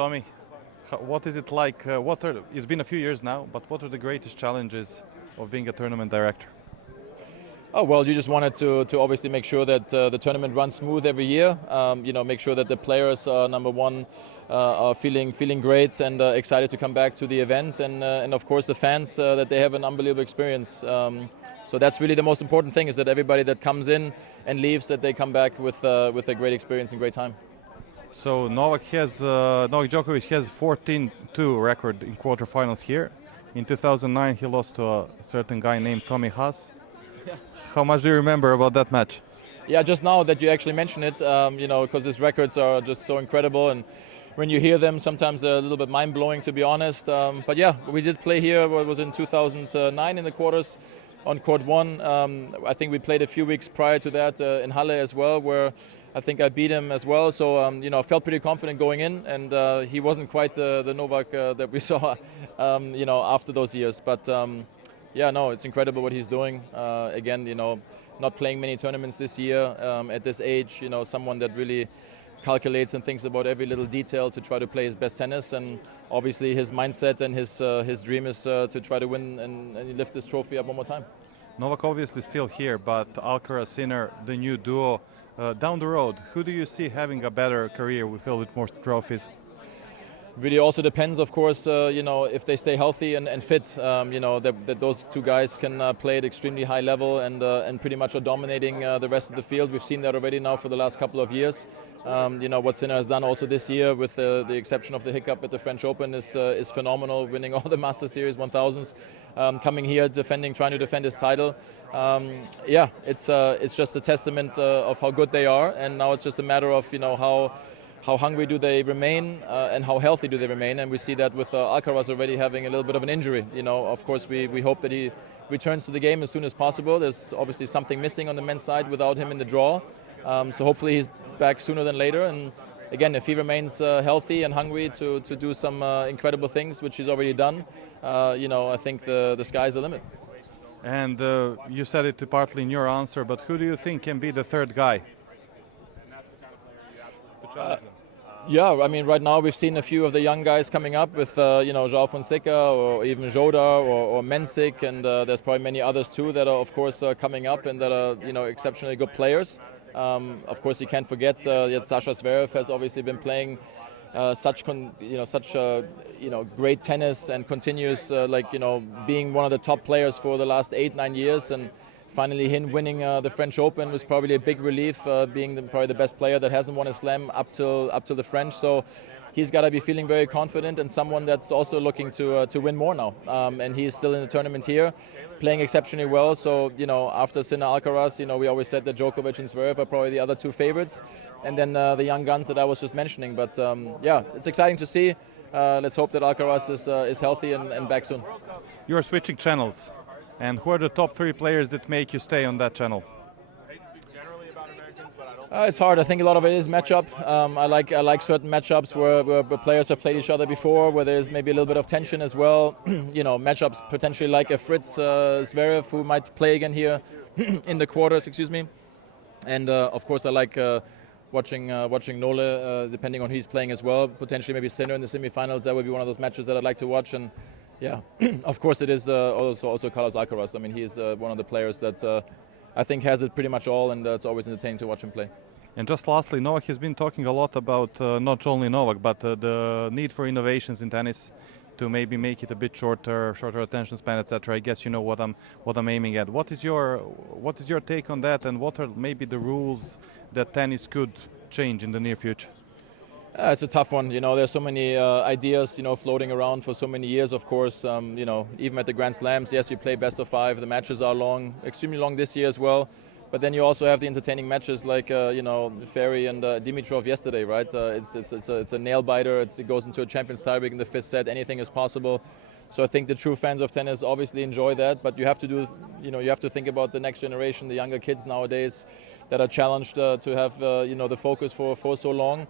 Tomi, what is it like? It's been a few years now, but what are the greatest challenges of being a tournament director? Oh, well, you just wanted to obviously make sure that the tournament runs smooth every year. Make sure that the players, number one, are feeling great and excited to come back to the event, and of course the fans that they have an unbelievable experience. So that's really the most important thing: is that everybody that comes in and leaves, that they come back with a great experience and great time. So Novak Đoković has 14-2 record in quarterfinals here. In 2009, he lost to a certain guy named Tomi Has. Yeah. How much do you remember about that match? Yeah, just now that you actually mention it, because his records are just so incredible, and when you hear them, sometimes they're a little bit mind-blowing, to be honest. But yeah, we did play here. It was in 2009 in the quarters on court one. I think we played a few weeks prior to that in Halle as well, where I think I beat him as well. So I felt pretty confident going in, and he wasn't quite the Novak that we saw, after those years. But it's incredible what he's doing. Again, not playing many tournaments this year at this age. Someone that really calculates and thinks about every little detail to try to play his best tennis. And obviously his mindset and his dream is to try to win and lift this trophy up one more time. Novak obviously still here, but Alcaraz, Sinner, the new duo, down the road, who do you see having a better career filled with more trophies? Really also depends, of course, if they stay healthy and fit, that those two guys can play at extremely high level and pretty much are dominating the rest of the field. We've seen that already now for the last couple of years. What Sinner has done also this year, with the exception of the hiccup at the French Open, is phenomenal, winning all the Master Series 1000s, coming here, trying to defend his title. It's just a testament of how good they are, and now it's just a matter of how hungry do they remain and how healthy do they remain, and we see that with Alcaraz already having a little bit of an injury. Of course we hope that he returns to the game as soon as possible. There's obviously something missing on the men's side without him in the draw, so hopefully he's back sooner than later. And again, if he remains healthy and hungry to do some incredible things, which he's already done, I think the sky's the limit. And you said it partly in your answer, but who do you think can be the third guy? Right now we've seen a few of the young guys coming up with, João Fonseca or even Joda or Mensik, and there's probably many others too that are, of course, coming up and that are, exceptionally good players. Of course, you can't forget that Sasha Zverev has obviously been playing such great tennis and continues, being one of the top players for the last 8-9 years, and finally him winning the French Open was probably a big relief, being probably the best player that hasn't won a slam up till the French. So he's got to be feeling very confident, and someone that's also looking to win more now. And he's still in the tournament here, playing exceptionally well. So after Sinner, Alcaraz, we always said that Djokovic and Zverev are probably the other two favorites, and then the young guns that I was just mentioning. But it's exciting to see. Let's hope that Alcaraz is healthy and back soon. You are switching channels. And who are the top 3 players that make you stay on that channel? It's hard. I think a lot of it is matchup. I like certain matchups where players have played each other before, where there's maybe a little bit of tension as well. Matchups potentially like a Fritz Zverev, who might play again here in the quarters. And of course, I like watching Nole, depending on who he's playing as well. Potentially maybe Sinner in the semifinals. That would be one of those matches that I'd like to watch. And yeah, of course it is also Carlos Alcaraz. I mean, he's one of the players that I think has it pretty much all, and it's always entertaining to watch him play. And just lastly, Novak has been talking a lot about not only Novak, but the need for innovations in tennis to maybe make it a bit shorter attention span, etc. I guess you know what I'm aiming at. What is your take on that, and what are maybe the rules that tennis could change in the near future? It's a tough one. There's so many ideas, floating around for so many years, of course. Even at the Grand Slams, yes, you play best of 5. The matches are long, extremely long this year as well. But then you also have the entertaining matches like, Ferry and Dimitrov yesterday, right? It's a nail biter. It goes into a Champions tiebreak in the 5th set. Anything is possible. So I think the true fans of tennis obviously enjoy that. But you have to think about the next generation, the younger kids nowadays that are challenged to have, the focus for so long.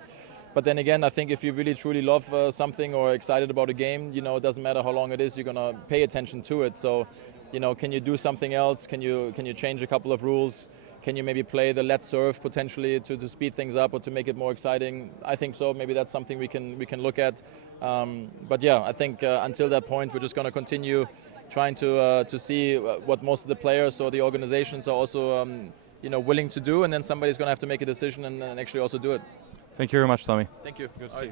But then again, I think if you really truly love something or excited about a game, it doesn't matter how long it is, you're gonna pay attention to it. So, can you do something else? Can you change a couple of rules? Can you maybe play the let serve potentially to speed things up or to make it more exciting? I think so. Maybe that's something we can look at. But yeah, I think until that point, we're just going to continue trying to see what most of the players or the organizations are also willing to do, and then somebody's going to have to make a decision and actually also do it. Thank you very much, Tomi. Thank you. Good to see you.